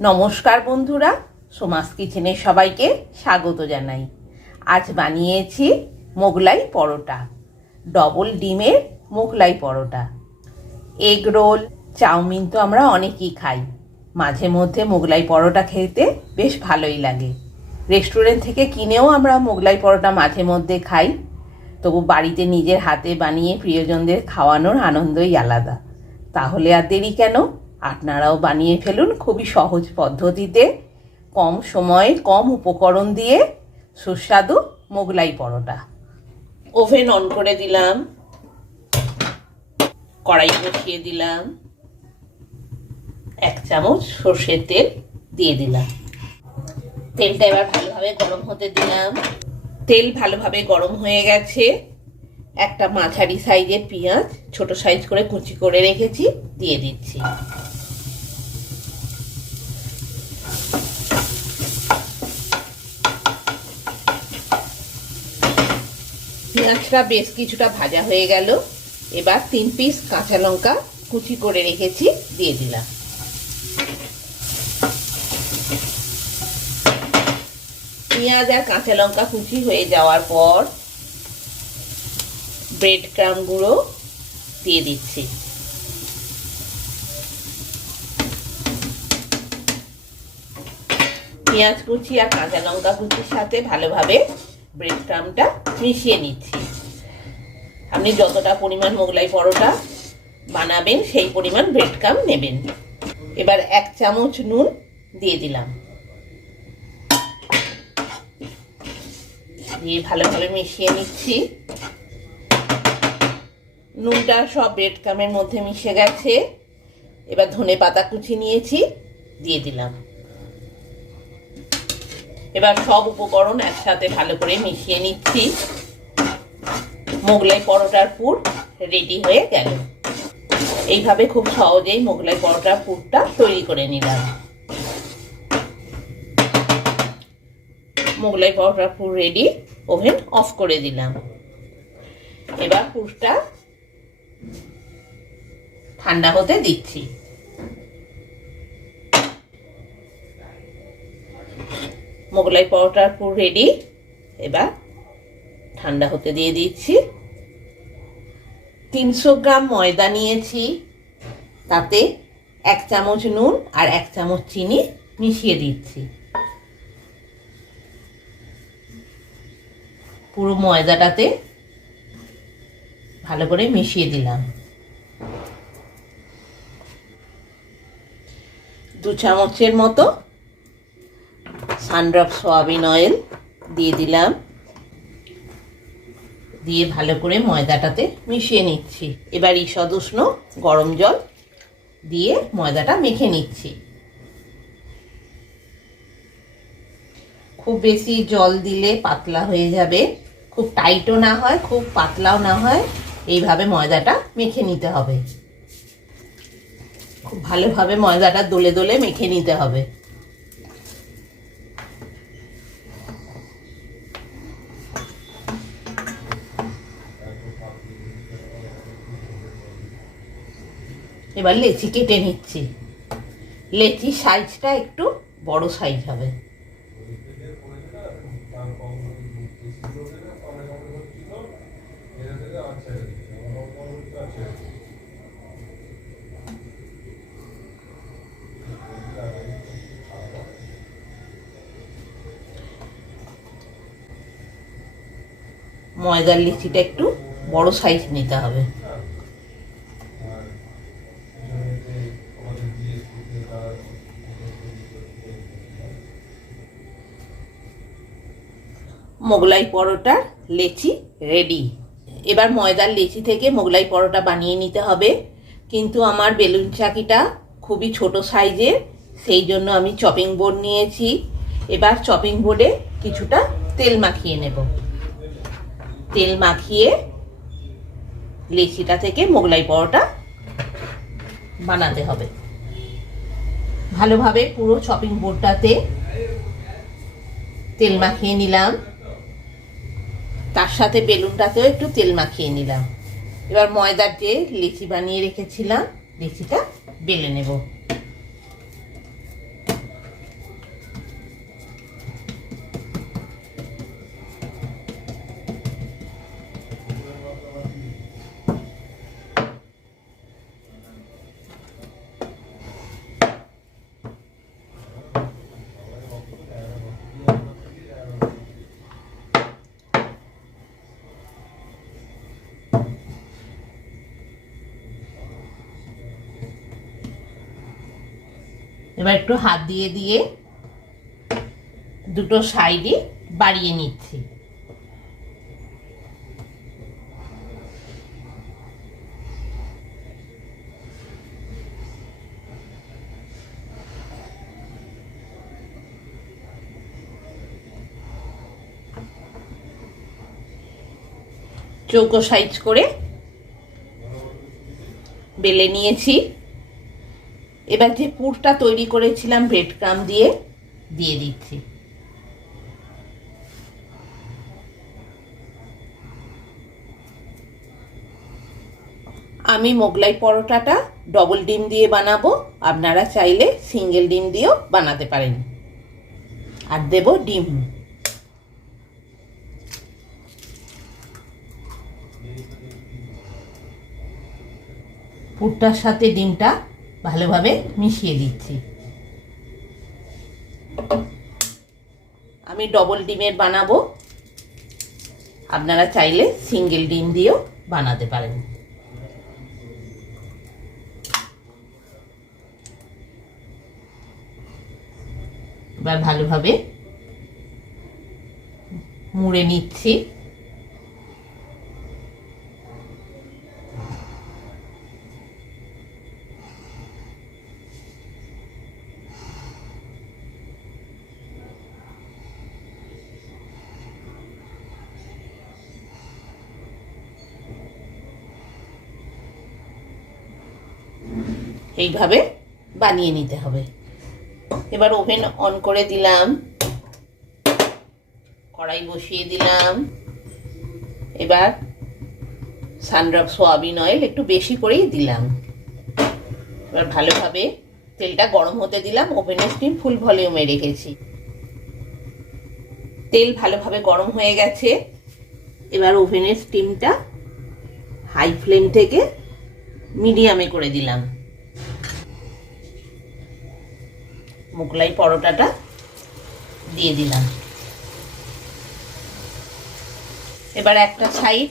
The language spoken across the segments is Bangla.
নমস্কার বন্ধুরা, সোমাস কিচেনে সবাইকে স্বাগত জানাই। আজ বানিয়েছি মোগলাই পরোটা ডবল ডিমের Mughlai paratha. Egg roll chowmein তো আমরা অনেকেই খাই। মাঝে মধ্যে মোগলাই পরোটা খেতে বেশ ভালোই লাগে। রেস্টুরেন্ট থেকে কিনেও আমরা মোগলাই পরোটা মাঝে মধ্যে খাই। তবু বাড়িতে নিজের হাতে বানিয়ে প্রিয়জনদের খাওয়ানোর আনন্দই আলাদা। তাহলে আর দেরি কেন? আপনারাও বানিয়ে ফেলুন খুবই সহজ পদ্ধতিতে, কম সময়ে কম উপকরণ দিয়ে সুস্বাদু মোগলাই পরোটা। ওভেন অন করে দিলাম, কড়াই বসিয়ে দিলাম, এক চামচ সর্ষের তেল দিয়ে দিলাম। তেলটা এবার ভালোভাবে গরম হতে দিলাম। তেল ভালোভাবে গরম হয়ে গেছে। একটা মাঝারি সাইজের পেঁয়াজ, ছোট সাইজ করে কুচি করে রেখেছি, দিয়ে দিচ্ছি। পেঁয়াজটা বেশ কিছুটা ভাজা হয়ে গেল। এবার তিন পিস কাঁচা লঙ্কা কুচি করে রেখেছি, দিয়ে দিলাম। পেঁয়াজ আর কাঁচা লঙ্কা কুচি হয়ে যাওয়ার পর ব্রেড ক্রাম গুঁড়ো দিয়ে দিচ্ছি। পেঁয়াজ কুচি আর কাঁচা লঙ্কা কুচির সাথে ভালোভাবে ব্রেড ক্রামটা মিশিয়ে নিচ্ছি। আপনি যতটা পরিমাণ মোগলাই পরোটা বানাবেন, সেই পরিমাণ ব্রেড ক্রাম নেবেন। এবার এক চামচ নুন দিয়ে দিলাম। দিয়ে ভালোভাবে মিশিয়ে নিচ্ছি। নুনটা সব ব্রেড কামের মধ্যে মিশে গেছে। এবার ধনে পাতা কুচি নিয়েছি, দিয়ে দিলাম। এবার সব উপকরণ একসাথে ভালো করে মিশিয়ে নিচ্ছি। মোগলাই পরোটার পুর রেডি হয়ে গেল। এইভাবে খুব সহজেই মোগলাই পরোটার পুরটা তৈরি করে নিলাম। মোগলাই পরোটার পুর রেডি ওভেন অফ করে দিলাম। এবার পুরটা ঠান্ডা হতে দিচ্ছি। মোগলাই পরোটার পুর রেডি এবার ঠান্ডা হতে দিয়ে দিচ্ছি। তিনশো গ্রাম ময়দা নিয়েছি। তাতে এক চামচ নুন আর এক চামচ চিনি মিশিয়ে দিচ্ছি। পুরো ময়দাটাতে ভালো করে মিশিয়ে দিলাম। দু চামচের মতো সানড্রপ সয়াবিন অয়েল দিয়ে দিলাম। দিয়ে ভালো করে ময়দাটাতে মিশিয়ে নিচ্ছি। এবার ঈষদ উষ্ণ গরম জল দিয়ে ময়দাটা মেখে নিচ্ছি। খুব বেশি জল দিলে পাতলা হয়ে যাবে। খুব টাইটও না হয়, খুব পাতলাও না হয়। এইভাবে ময়দাটা মেখে নিতে হবে। খুব ভালোভাবে ময়দাটা দোলে দোলে মেখে নিতে হবে। এবার লেচি কেটে নিচ্ছি। লেচি সাইজটা একটু বড় সাইজ হবে। ময়দার লিচিটা একটু বড় সাইজ নিতে হবে। মোগলাই পরোটার লেচি রেডি এবার ময়দার লেচি থেকে মোগলাই পরোটা বানিয়ে নিতে হবে। কিন্তু আমার বেলুন চাকিটা খুবই ছোট সাইজের, সেই জন্য আমি চপিং বোর্ড নিয়েছি। এবার চপিং বোর্ডে কিছুটা তেল মাখিয়ে নেব। তেল মাখিয়ে লেচিটা থেকে মোগলাই পরোটা বানাতে হবে। ভালোভাবে পুরো চপিং বোর্ডটাতে তেল মাখিয়ে নিলাম। তার সাথে বেলুনটাতেও একটু তেল মাখিয়ে নিলাম। এবার ময়দার দিয়ে লিচি বানিয়ে রেখেছিলাম। লিচিটা বেলে নেব। এবার একটু হাত দিয়ে দিয়ে দুটো সাইডে বাড়িয়ে নিচ্ছি। চৌকো সাইজ করে বেলে নিয়েছি। এবার যে পুরটা তৈরি করেছিলাম ব্রেড ক্রাম দিয়ে দিয়ে দিচ্ছি। আমি মোগলাই পরোটাটা ডবল ডিম দিয়ে বানাবো। আপনারা চাইলে সিঙ্গেল ডিম দিয়েও বানাতে পারেন। আর দেব ডিম। পুরটার সাথে ডিমটা ভালোভাবে মিশিয়ে দিচ্ছি। আমি ডবল ডিমের বানাবো। আপনারা চাইলে সিঙ্গেল ডিম দিয়েও বানাতে পারেন। এবার ভালোভাবে মুড়ে নিচ্ছি। এইভাবে বানিয়ে নিতে হবে। এবার ওভেন অন করে দিলাম। কড়াই বসিয়ে দিলাম। এবার সানড্রপ সোয়াবিন অয়েল একটু বেশি করেই দিলাম। এবার ভালোভাবে তেলটা গরম হতে দিলাম। ওভেনের স্টিম ফুল ভলিউমে রেখেছি। তেল ভালোভাবে গরম হয়ে গেছে। এবার ওভেনের স্টিমটা হাই ফ্লেম থেকে মিডিয়ামে করে দিলাম। মোগলাই পরোটাটা দিয়ে দিলাম। এবার একটা সাইড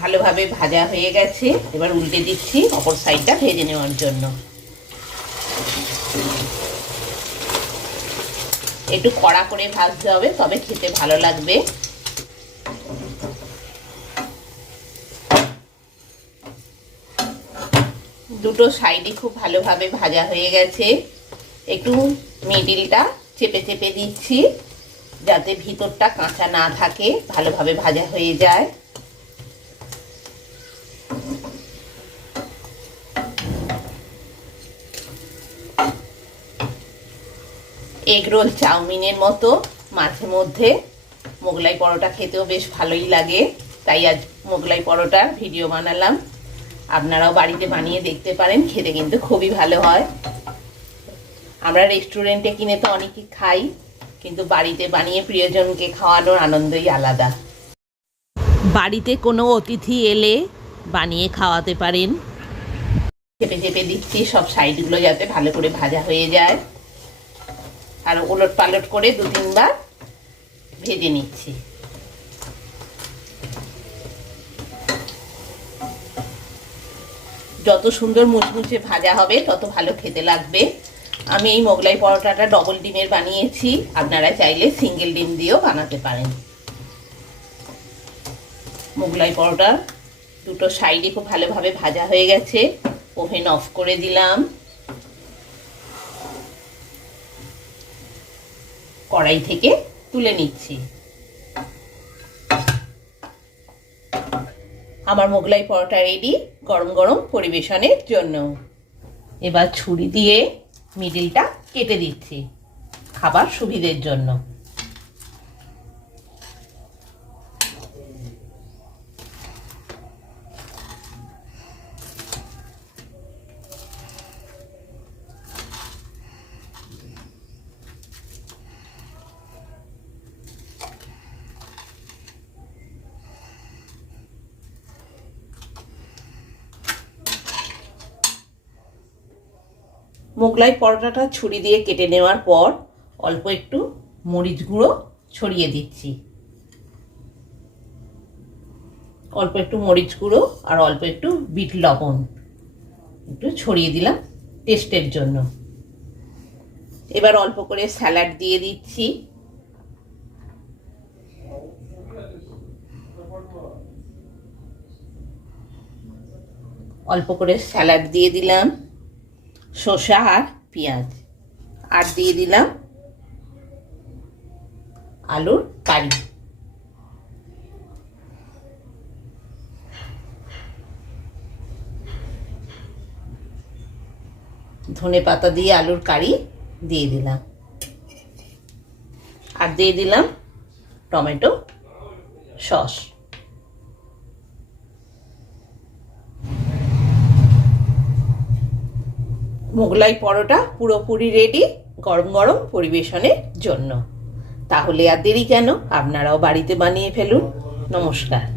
ভালোভাবে ভাজা হয়ে গেছে। এবার উল্টে দিচ্ছি অপর সাইডটা ভেজে নেওয়ার জন্য। একটু কড়া করে ভাজতে হবে, তবে খেতে ভালো লাগবে। দুটো সাইডই খুব ভালোভাবে ভাজা হয়ে গেছে। একটু মিডিলটা চেপে চেপে দিচ্ছি, যাতে ভিতরটা কাঁচা না থাকে, ভালোভাবে ভাজা হয়ে যায়। এগরোল চাউমিনের মতো মাঝে মধ্যে মোগলাই পরোটা খেতেও বেশ ভালোই লাগে। তাই আজ মোগলাই পরোটার ভিডিও বানালাম। আপনারাও বাড়িতে বানিয়ে দেখতে পারেন, খেতে কিন্তু খুবই ভালো হয়। আমরা রেস্টুরেন্টে কিনে তো অনেকই খাই কিন্তু বাড়িতে বানিয়ে প্রিয়জনকে খাওয়ানোর আনন্দই আলাদা। বাড়িতে কোনো অতিথি এলে বানিয়ে খাওয়াতে পারেন। চেপে চেপে দিচ্ছি সব সাইডগুলো যাতে ভালো করে ভাজা হয়ে যায়। আর ওলট পালট করে দু তিনবার ভেজে নিচ্ছি। যত সুন্দর মুচমুচে ভাজা হবে তত ভালো খেতে লাগবে। আমি এই মোগলাই পরোটাটা ডবল ডিমের বানিয়েছি। আপনারা চাইলে সিঙ্গেল ডিম দিয়েও বানাতে পারেন। মোগলাই পরোটা দুটো সাইডে খুব ভালোভাবে ভাজা হয়ে গেছে। ওভেন অফ করে দিলাম। কড়াই থেকে তুলে নিচ্ছি। আমার মোগলাই পরোটা রেডি গরম গরম পরিবেশনের জন্য। এবার ছুরি দিয়ে মিডিলটা কেটে দিচ্ছি। খাবার সুবিধের জন্য। মোগলাই পরোটাটা ছুরি দিয়ে কেটে নেওয়ার পর অল্প একটু মরিচ গুঁড়ো ছড়িয়ে দিচ্ছি। অল্প একটু মরিচ গুঁড়ো আর অল্প একটু বিট লবণ। একটু ছড়িয়ে দিলাম টেস্টের জন্য। এবার অল্প করে স্যালাড দিয়ে দিচ্ছি। অল্প করে স্যালাড দিয়ে দিলাম। শসা আর পেঁয়াজ। আর দিয়ে দিলাম আলুর কারি। ধনে পাতা দিয়ে আলুর কারি দিয়ে দিলাম। আর দিয়ে দিলাম টমেটো সস। মোগলাই পরোটা পুরোপুরি রেডি গরম গরম পরিবেশনের জন্য। তাহলে আর দেরি কেন? আপনারাও বাড়িতে বানিয়ে ফেলুন। নমস্কার।